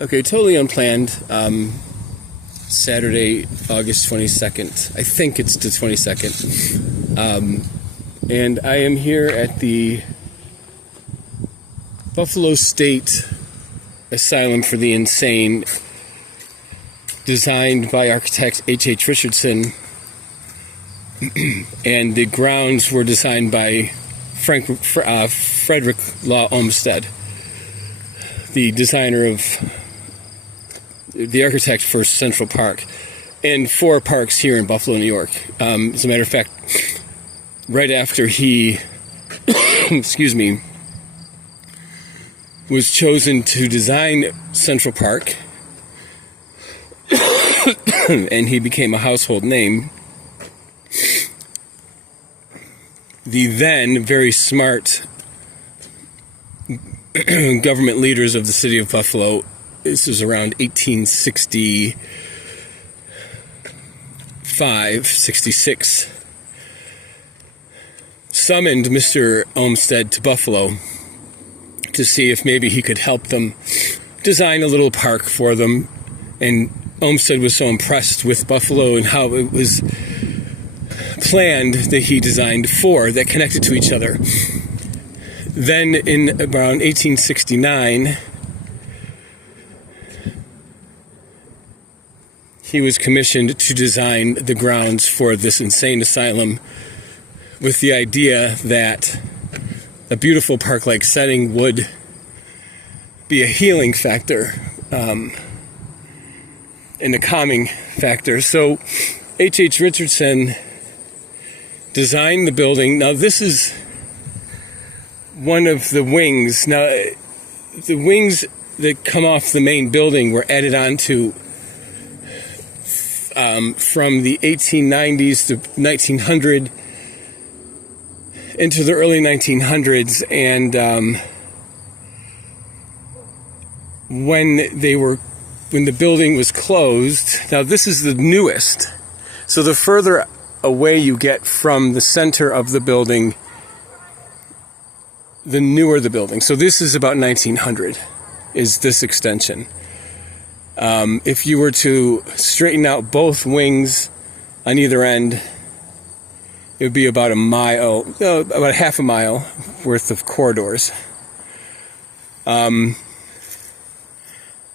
Okay, totally unplanned. Saturday, August 22nd. I think it's the 22nd. And I am here at the Buffalo State Asylum for the Insane, designed by architect H.H. Richardson. And the grounds were designed by Frederick Olmstead, the designer of the architect for Central Park and 4 parks here in Buffalo, New York. As a matter of fact, right after he was chosen to design Central Park and he became a household name, the then very smart government leaders of the city of Buffalo, this was around 1865, 66, summoned Mr. Olmstead to Buffalo to see if maybe he could help them design a little park for them. And Olmstead was so impressed with Buffalo and how it was planned that he designed 4 that connected to each other. Then in around 1869, he was commissioned to design the grounds for this insane asylum with the idea that a beautiful park-like setting would be a healing factor and a calming factor. So H.H. Richardson designed the building. Now this is one of the wings. Now the wings that come off the main building were added onto from the 1890s to 1900 into the early 1900s, and when the building was closed. Now this is the newest, so the further away you get from the center of the building, the newer the building. So this is about 1900, is this extension. If you were to straighten out both wings on either end, it would be about about half a mile worth of corridors. And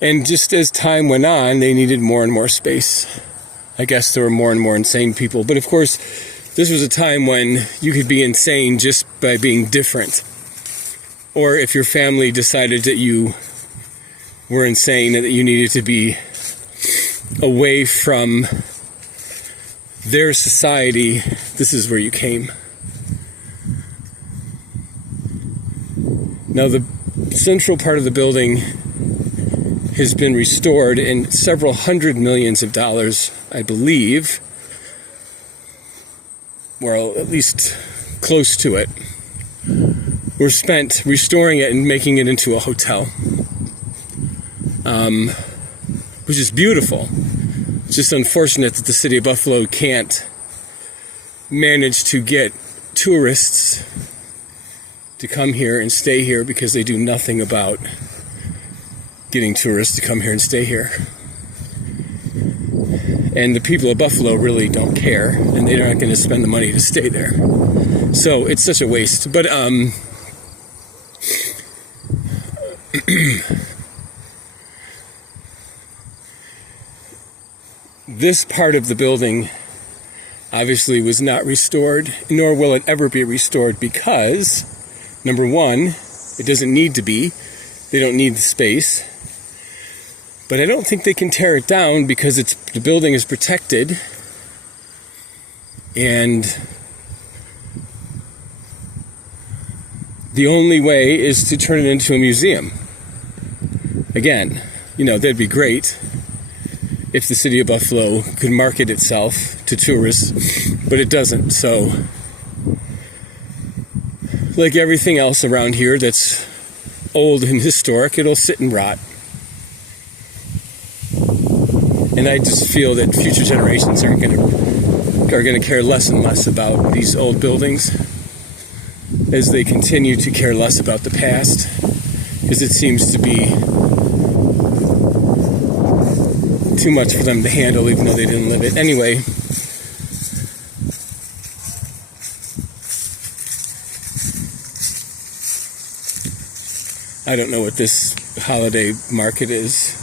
just as time went on, they needed more and more space. I guess there were more and more insane people. But of course, this was a time when you could be insane just by being different. Or if your family decided that you were insane and that you needed to be away from their society, this is where you came. Now the central part of the building has been restored, and several hundred millions of dollars, I believe, well, at least close to it, were spent restoring it and making it into a hotel, which is beautiful. It's just unfortunate that the city of Buffalo can't manage to get tourists to come here and stay here, because they do nothing about getting tourists to come here and stay here. And the people of Buffalo really don't care, and they're not going to spend the money to stay there. So it's such a waste. But this part of the building obviously was not restored, nor will it ever be restored, because, number one, it doesn't need to be. They don't need the space. But I don't think they can tear it down, because the building is protected, and the only way is to turn it into a museum. Again, that'd be great if the city of Buffalo could market itself to tourists, but it doesn't. So, like everything else around here that's old and historic, it'll sit and rot. And I just feel that future generations are going to care less and less about these old buildings as they continue to care less about the past, because it seems to be too much for them to handle, even though they didn't live it. Anyway, I don't know what this holiday market is.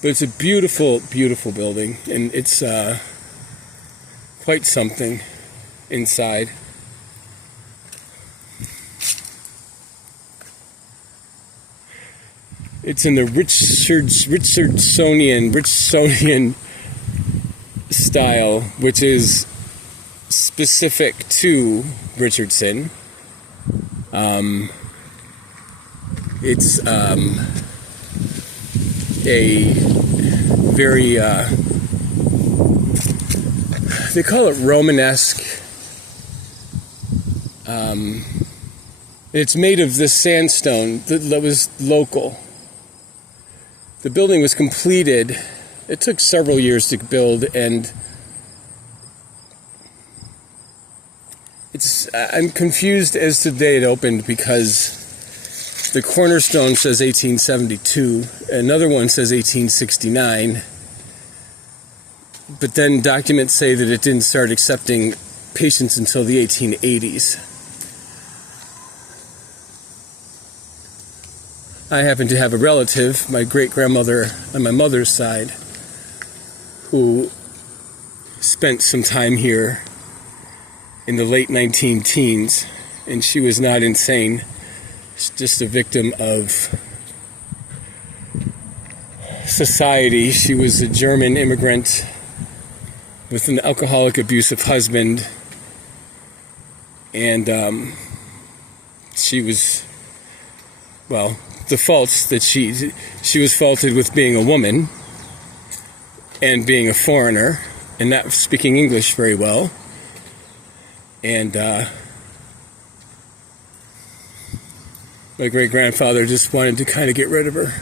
But it's a beautiful, beautiful building, and it's quite something inside. It's in the Richardsonian style, which is specific to Richardson. It's a very, they call it Romanesque. It's made of this sandstone that was local. The building was completed. It took several years to build, and I'm confused as to the day it opened, because the cornerstone says 1872, another one says 1869, but then documents say that it didn't start accepting patients until the 1880s. I happen to have a relative, my great-grandmother on my mother's side, who spent some time here in the late 19-teens, and she was not insane. She's just a victim of society. She was a German immigrant with an alcoholic, abusive husband, and she was, well, the faults that she was faulted with being a woman and being a foreigner and not speaking English very well. And my great-grandfather just wanted to kind of get rid of her.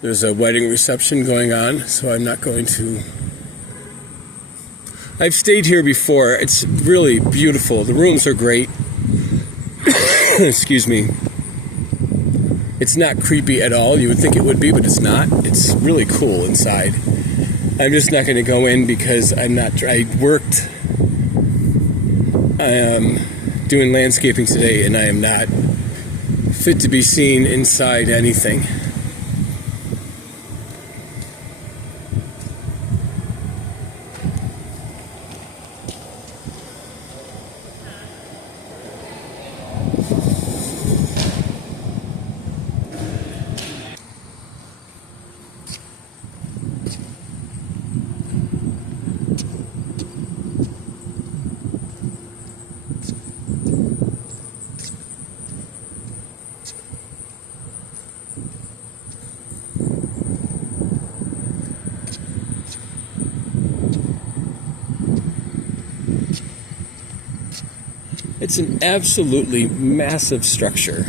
There's a wedding reception going on, so I'm not going to... I've stayed here before. It's really beautiful. The rooms are great. Excuse me. It's not creepy at all. You would think it would be, but it's not. It's really cool inside. I'm just not going to go in because I'm not... I worked doing landscaping today, and I am not fit to be seen inside anything. It's an absolutely massive structure,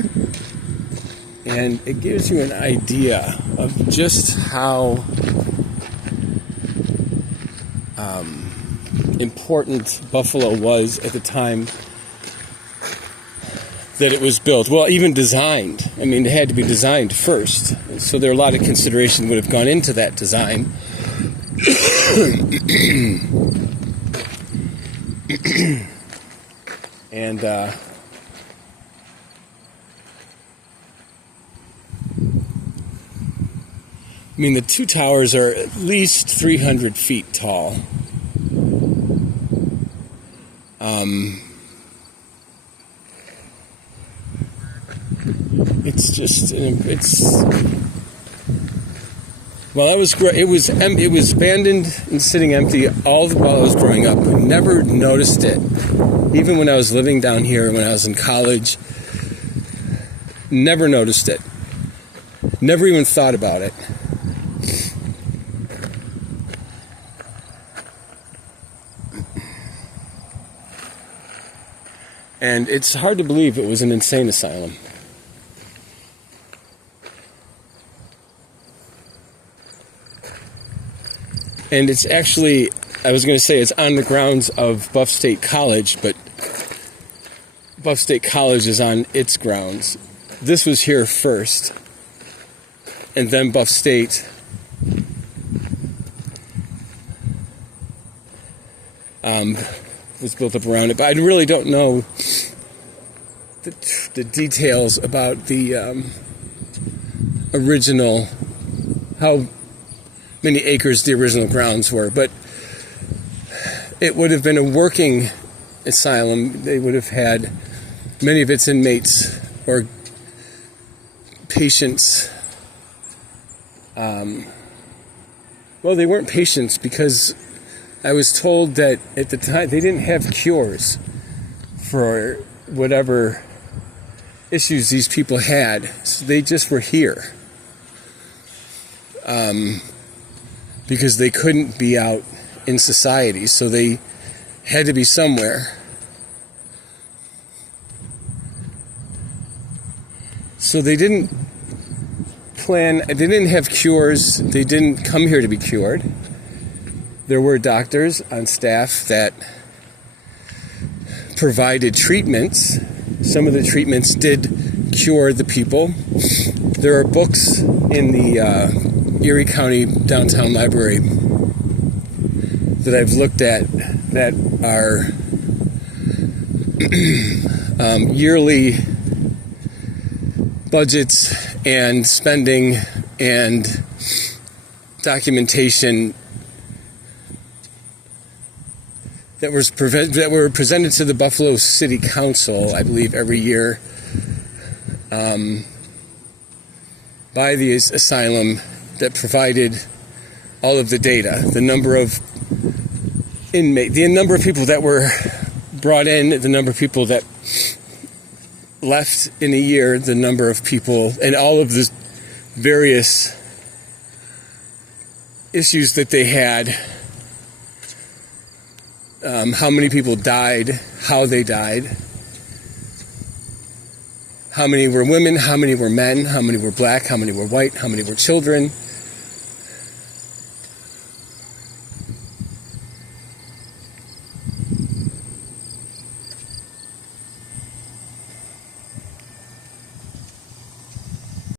and it gives you an idea of just how important Buffalo was at the time that it was built. Well, even designed. I mean, it had to be designed first, so there are a lot of consideration would have gone into that design. And I mean, the two towers are at least 300 feet tall. It's just, well, it was abandoned and sitting empty all while I was growing up. I never noticed it. Even when I was living down here, when I was in college, never noticed it. Never even thought about it. And it's hard to believe it was an insane asylum. And it's actually, I was going to say it's on the grounds of Buff State College, but Buff State College is on its grounds. This was here first, and then Buff State was built up around it. But I really don't know the details about the original, how many acres the original grounds were. But it would have been a working asylum. They would have had many of its inmates or patients. Well, they weren't patients because I was told that at the time they didn't have cures for whatever issues these people had. So they just were here because they couldn't be out in society. So they had to be somewhere. So they didn't they didn't have cures. They didn't come here to be cured. There were doctors on staff that provided treatments. Some of the treatments did cure the people. There are books in the Erie County Downtown Library that I've looked at that are yearly budgets and spending and documentation that were presented to the Buffalo City Council, I believe, every year by the asylum that provided all of the data, the number of inmates, the number of people that were brought in, the number of people that left in a year, the number of people, and all of the various issues that they had, how many people died, how they died, how many were women, how many were men, how many were black, how many were white, how many were children,